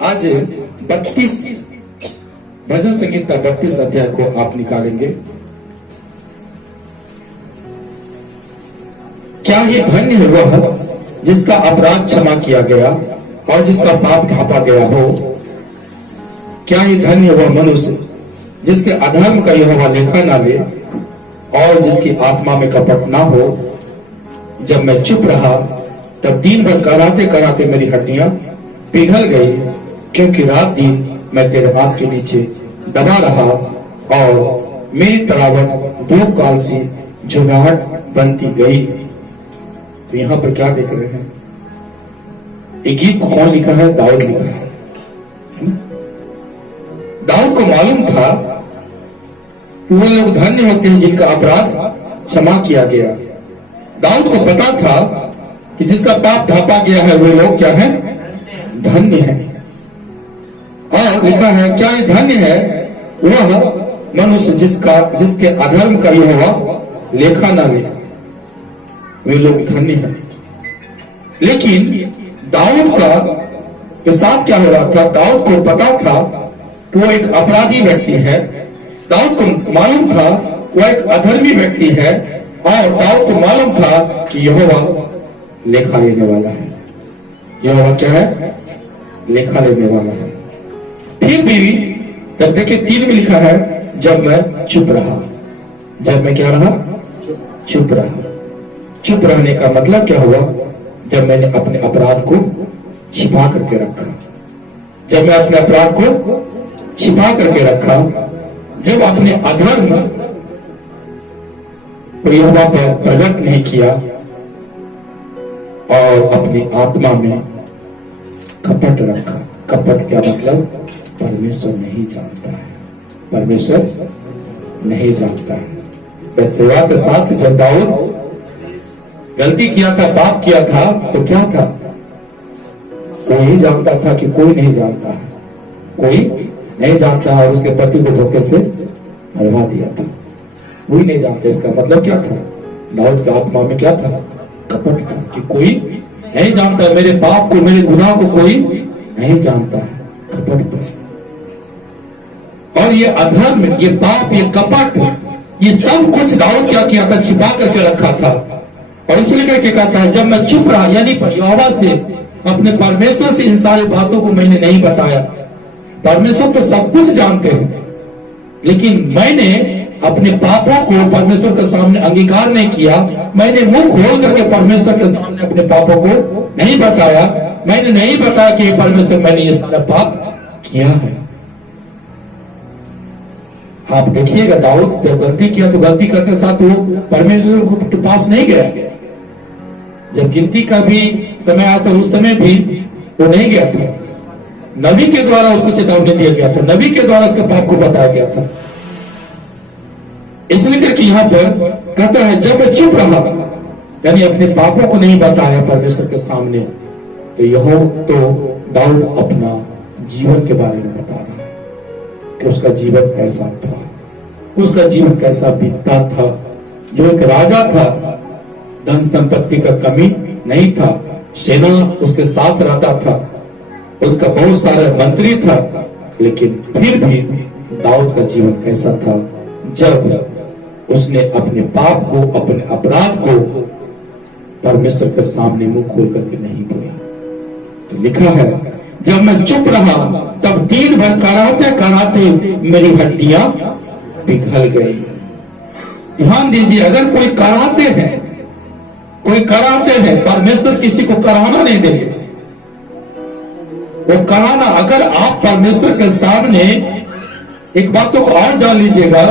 आज 32 भजन संगीत का 32 अध्याय को आप निकालेंगे। क्या ये धन्य है वह जिसका अपराध क्षमा किया गया और जिसका पाप ढांपा गया हो। क्या ये धन्य वह मनुष्य जिसके अधर्म का यहोवा लेखा ना ले और जिसकी आत्मा में कपट ना हो। जब मैं चुप रहा तब दिन भर कराते कराते मेरी हड्डियां पिघल गई, क्योंकि रात दिन मैं तेरे हाथ के नीचे दबा रहा और मेरी तड़ावट दो काल से झुमाहट बनती गई। तो यहां पर क्या देख रहे हैं? ये गीत को कौन लिखा है? दाऊद लिखा है। दाऊद को मालूम था कि वो लोग धन्य होते हैं जिनका अपराध क्षमा किया गया। दाऊद को पता था कि जिसका पाप ढांपा गया है वे लोग क्या है? धन्य है। और लिखा है क्या ये धन्य है वह मनुष्य जिसके अधर्म का यहोवा लेखा ना ले, वे लोग धन्य हैं। लेकिन दाऊद का के साथ क्या हो रहा था? दाऊद को पता था कि वो एक अपराधी व्यक्ति है। दाऊद को मालूम था वो एक अधर्मी व्यक्ति है और दाऊद को मालूम था कि यहोवा लेखा लेने वाला है। यहोवा क्या है? लेखा लेने वाला है। फिर भी जब देखिए 3 में लिखा है जब मैं चुप रहा। जब मैं क्या रहा? चुप रहा। चुप रहने का मतलब क्या हुआ? जब मैंने अपने अपराध को छिपा करके रखा। जब मैं अपने अपराध को छिपा करके रखा, जब अपने अधर्म को यहोवा पर प्रकट नहीं किया और अपनी आत्मा में कपट रखा। कपट क्या मतलब? परमेश्वर नहीं जानता है। परमेश्वर नहीं जानता है। बेतशेबा के साथ जब दाऊद गलती किया था, पाप किया था, तो क्या था? कोई ही जानता था कि कोई नहीं जानता है। कोई नहीं जानता और उसके पति को धोखे से मरवा दिया था। कोई नहीं जानता। इसका मतलब क्या था? दाऊद की आत्मा में क्या था? कपट था कि कोई नहीं जानता, मेरे पाप को, मेरे गुनाह को कोई नहीं जानता है। कपट था। और ये अधर्म, ये पाप, ये कपट, ये सब कुछ दाऊद क्या किया था? छिपा करके रखा था। और इसलिए करके कहता है जब मैं चुप रहा, यानी यहोवा से, अपने परमेश्वर से इन सारी बातों को मैंने नहीं बताया। परमेश्वर तो सब कुछ जानते हैं, लेकिन मैंने अपने पापों को परमेश्वर के सामने अंगीकार नहीं किया। मैंने मुंह खोल करके परमेश्वर के सामने अपने पापों को नहीं बताया। मैंने नहीं बताया कि परमेश्वर मैंने ये सारा पाप किया है। आप देखिएगा दाऊद जब गलती किया तो गलती करते साथ वो परमेश्वर के पास नहीं गया। जब गिनती का भी समय आया था उस समय भी वो नहीं गया था। नबी के द्वारा उसको चेतावनी दिया गया था। नबी के द्वारा उसके पाप को बताया गया था। इसलिए करके यहां पर कहता है जब मैं चुप रहा, यानी अपने पापों को नहीं बताया परमेश्वर के सामने, तो यह तो दाऊद अपना जीवन के बारे में बता रहा है कि उसका जीवन कैसा था, उसका जीवन कैसा बीतता था। जो एक राजा था, धन संपत्ति का कमी नहीं था, सेना उसके साथ रहता था, उसका बहुत सारे मंत्री था, लेकिन फिर भी दाऊद का जीवन कैसा था जब उसने अपने पाप को, अपने अपराध को परमेश्वर के सामने मुंह खोल करके नहीं बोला। तो लिखा है जब मैं चुप रहा तब दिन भर कराते कराते मेरी हड्डियां पिघल गई। ध्यान दीजिए, अगर कोई कराते हैं, कोई कराते हैं, परमेश्वर किसी को कराना नहीं देंगे। वो कराना, अगर आप परमेश्वर के सामने एक बातों को और जान लीजिएगा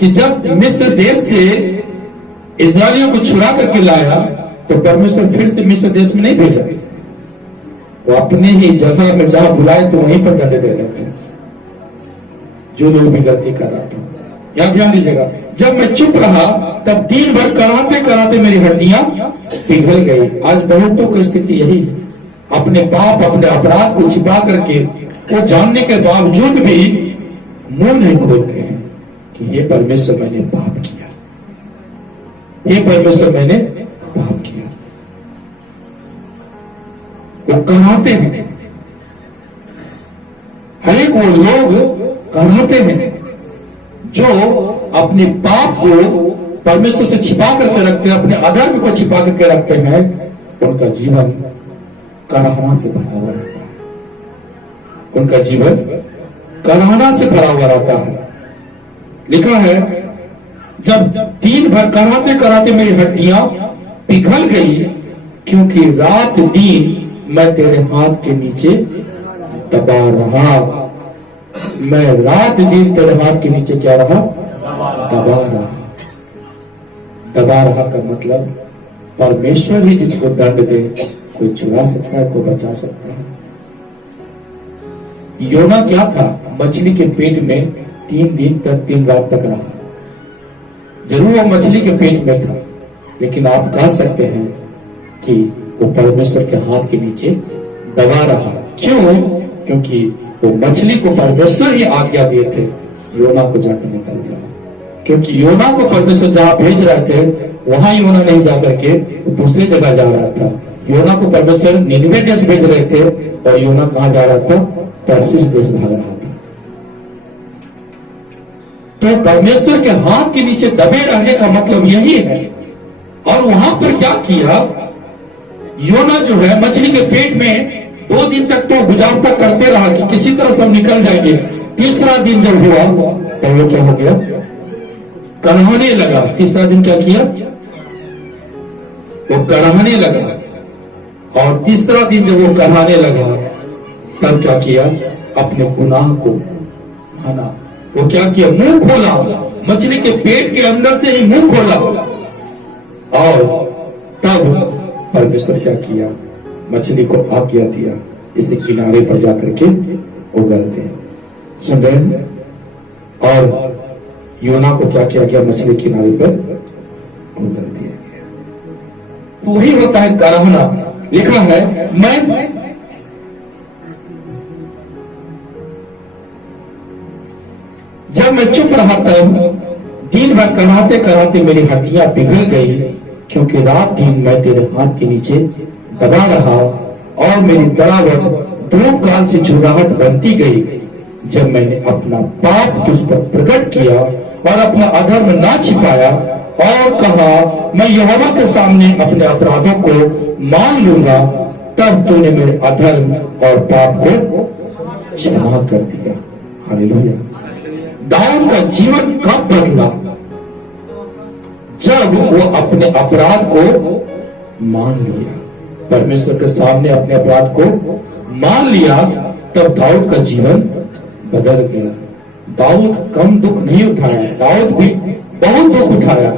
कि जब मिस्र देश से इस्राएलियों को छुड़ा करके लाया तो परमेश्वर फिर से मिस्र देश में नहीं भेजा। वो अपने ही जगह में जहां बुलाए तो वहीं पर दंड दे रहे थे जो लोग भी गलती कर रहा था। यहां ध्यान दीजिएगा, जब मैं चुप रहा तब दिन भर कराते कराते मेरी हड्डियां पिघल गई। आज बहुतों की स्थिति यही है। अपने पाप, अपने अपराध को छिपा करके वो जानने के बावजूद भी मुंह नहीं खोलते हैं कि ये परमेश्वर मैंने पाप किया, ये परमेश्वर मैंने पाप किया। वो कहलाते हैं, हर एक वो लोग कहलाते हैं जो अपने पाप को परमेश्वर से छिपा करके रखते हैं, अपने अधर्म को छिपा करके रखते हैं, उनका जीवन कराहना से भरा हुआ रहता है। उनका जीवन कराहना से भरा हुआ रहता है। लिखा है, जब दिन भर कराते कराते मेरी हड्डियां पिघल गई, क्योंकि रात दिन मैं तेरे हाथ के नीचे दबा रहा। मैं रात दिन तेरे हाथ के नीचे क्या रहा? दबा रहा। दबा रहा का मतलब परमेश्वर ही जिसको दंड दे, कोई छुड़ा सकता है, कोई बचा सकता है। योना क्या था? मछली के पेट में 3 दिन तक 3 रात तक रहा। जरूर वो मछली के पेट में था, लेकिन आप कह सकते हैं कि वो परमेश्वर के हाथ के नीचे दबा रहा। क्यों? क्योंकि वो मछली को परमेश्वर ही आज्ञा दिए थे, योना को जाकर निकल जाओ। क्योंकि योना को परमेश्वर जहां भेज रहे थे, वहां योना नहीं जाकर के दूसरी जगह जा रहा था। योना को परमेश्वर निनवे देश भेज रहे थे, और योना कहां जा रहा था? तर्शीश देश भाग रहा था। तो परमेश्वर के हाथ के नीचे दबे रहने का मतलब यही है। और वहां पर क्या किया? योना जो है मछली के पेट में 2 दिन तक तो बुझावटा करते रहा कि किसी तरह से हम निकल जाएंगे। तीसरा दिन जब हुआ तो वो क्या हो गया? कड़हाने लगा। तीसरा दिन क्या किया? वो कड़हाने लगा। और तीसरा दिन जब वो कड़हाने लगा, तब क्या किया? अपने गुनाह को माना। वो क्या किया? मुंह खोला। मछली के पेट के अंदर से ही मुंह खोला। और तब परमेश्वर क्या किया? मछली को आज्ञा दिया, इसे किनारे पर जाकर के उगल दे। सुन रहे हैं? और योना को क्या किया गया? मछली किनारे पर उगल दिया गया। तो वही होता है कराहना। लिखा है, मैं जब मैं चुप रहा तब दिन भर कराते कराते मेरी हड्डियां पिघल गई, क्योंकि रात दिन मैं तेरे हाथ के नीचे दबा रहा, और मेरी तड़ावट 2 काल से झुर्राहट बनती गई। जब मैंने अपना पाप तुझ पर प्रकट किया और अपना अधर्म ना छिपाया, और कहा मैं यहोवा के सामने अपने अपराधों को मान लूंगा, तब तूने मेरे अधर्म और पाप को क्षमा कर दिया। हालेलुया। दाऊद का जीवन कब बदला? जब वो अपने अपराध को मान लिया, परमेश्वर के सामने अपने अपराध को मान लिया, तब दाऊद का जीवन बदल गया। दाऊद कम दुख नहीं उठाया, दाऊद भी बहुत दुख उठाया,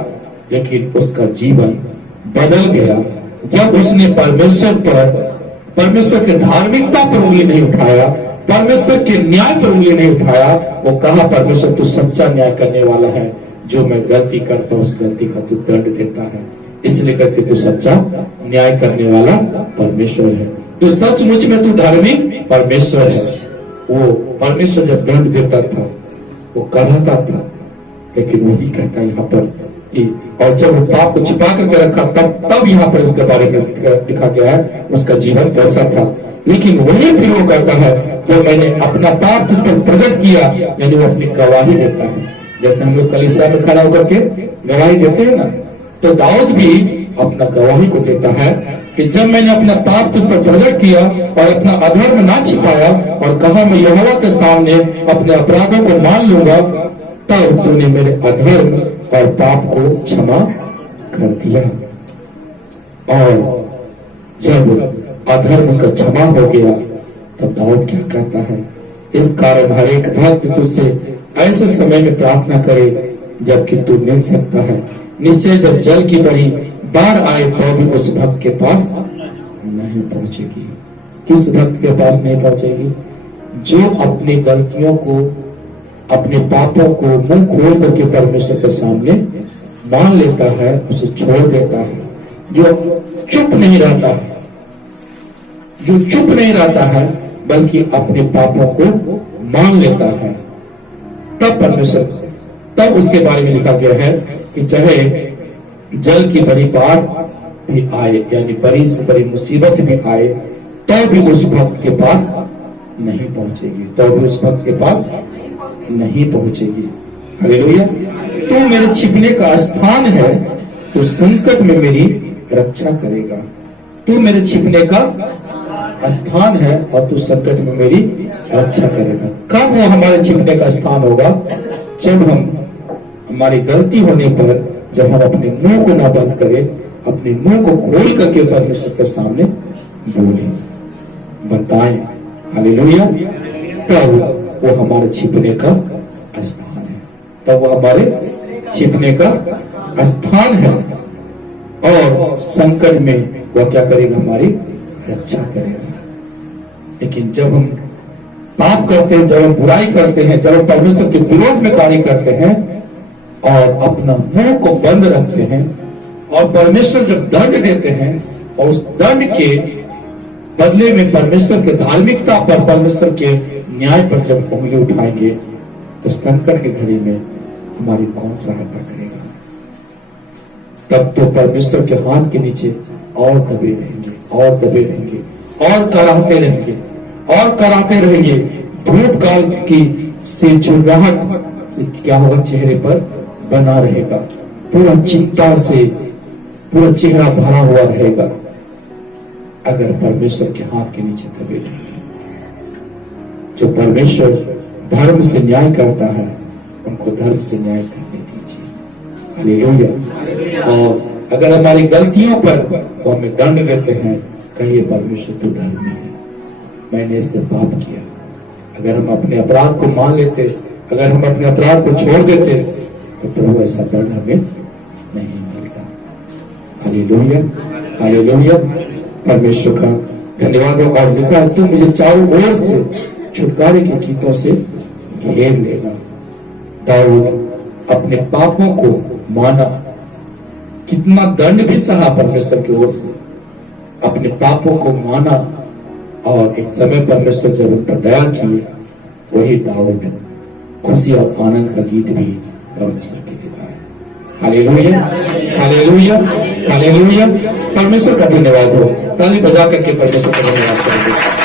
लेकिन उसका जीवन बदल गया जब उसने परमेश्वर के धार्मिकता पर उंगली नहीं उठाया, परमेश्वर के न्याय पर उंगली नहीं उठाया। वो कहा, परमेश्वर तू सच्चा न्याय करने वाला है, जो मैं गलती करता हूं उस गलती का तू दंड देता है, इसलिए करके तू सच्चा न्याय करने वाला परमेश्वर है। तो सचमुच में तू धार्मिक परमेश्वर है। वो परमेश्वर जब दंड देता था वो कहता था, लेकिन वही कहता यहाँ पर कि और जब वो पाप को छिपा करके रखा, तब यहाँ पर उसके बारे में लिखा गया है उसका जीवन कैसा था। लेकिन वही फिर वो कहता है, जब मैंने अपना पाप तुझ पर प्रकट किया, यानी वो अपनी गवाही देता है। जैसे हम लोग कलीसिया में खड़ा होकर के गवाही देते हैं ना, तो दाऊद भी अपना गवाही को देता है कि जब मैंने अपना पाप तुझ पर प्रकट किया और अपना अधर्म ना छिपाया, और कहा मैं यहोवा के सामने अपने अपराधों को मान लूंगा, तब तूने मेरे अधर्म और पाप को क्षमा कर दिया। और जब अधर्म उसका क्षमा हो गया, तब दाऊद क्या कहता है? इस कारण हर एक भक्त तुझसे ऐसे समय में प्रार्थना करे जबकि तू मिल सकता है। निश्चय जब जल की बड़ी बाढ़ आए तो भी उस भक्त के पास नहीं पहुंचेगी। किस भक्त के पास नहीं पहुंचेगी? जो अपनी गलतियों को, अपने पापों को मुंह खोल करके परमेश्वर के सामने मान लेता है, उसे छोड़ देता है, जो चुप नहीं रहता है, जो चुप नहीं रहता है बल्कि अपने पापों को मान लेता है, तब परमेश्वर, तब उसके बारे में लिखा गया है कि चाहे जल की बड़ी बाढ़ भी आए, यानी बड़ी से बड़ी मुसीबत भी आए, तो भी उस भक्त के पास नहीं पहुंचेगी, तो भी उस भक्त के पास नहीं पहुंचेगी। हालेलुया। तू मेरे छिपने का स्थान है, तू संकट में मेरी रक्षा करेगा। तू मेरे छिपने का स्थान है और तू संकट में मेरी रक्षा करेगा। कब वो हमारे छिपने का स्थान होगा? जब हम हमारी गलती होने पर, जब हम अपने मुंह को ना बंद करें, अपने मुंह को खोल करके परमेश्वर के सामने बोलें, बताएं। हालेलुया। तब वो हमारे छिपने का स्थान है, तब वो हमारे छिपने का स्थान है और संकट में वह क्या करेगा? हमारी रक्षा करेगा। लेकिन जब हम पाप करते हैं, जब हम बुराई करते हैं, जब हम परमेश्वर के विरोध में कार्य करते हैं और अपना मुंह को बंद रखते हैं और परमेश्वर जब दंड देते हैं और उस दंड के बदले में परमेश्वर के धार्मिकता पर, परमेश्वर के न्याय पर जब उंगली उठाएंगे, तो संकट की घड़ी में हमारी कौन सहायता करेगा? तब तो परमेश्वर के हाथ के नीचे और दबे रहेंगे, और दबे रहेंगे, और कराहते रहेंगे, और कराते रहेंगे। धूप काल की से चिड़ाहट से क्या होगा? चेहरे पर बना रहेगा, पूरा चिंता से पूरा चेहरा भरा हुआ रहेगा। अगर परमेश्वर के हाथ के नीचे दबे रहेंगे, जो परमेश्वर धर्म से न्याय करता है, उनको धर्म से न्याय करने दीजिए। हालेलुया। और अगर हमारी गलतियों पर वो हमें दंड देते हैं, कहिए परमेश्वर तू धर्मी है, मैंने इससे पाप किया। अगर हम अपने अपराध को मान लेते, अगर हम अपने अपराध को छोड़ देते, तो प्रभु ऐसा दंड हमें नहीं मिलता। हालेलुया। हालेलुया। परमेश्वर का धन्यवाद हो। और लिखा है, तू मुझे चारों ओर से छुटकारे के गीतों से घेर लेगा। दाऊद अपने पापों को माना, कितना दंड भी सहा परमेश्वर की ओर से, अपने पापों को माना और एक समय परमेश्वर जब उन पर दया की, वही दाऊद खुशी और आनंद का गीत भी परमेश्वर के लिए गाया। हालेलुया। हालेलुया। हालेलुया। परमेश्वर का धन्यवाद हो। ताली बजा करके परमेश्वर का धन्यवाद करेंगे।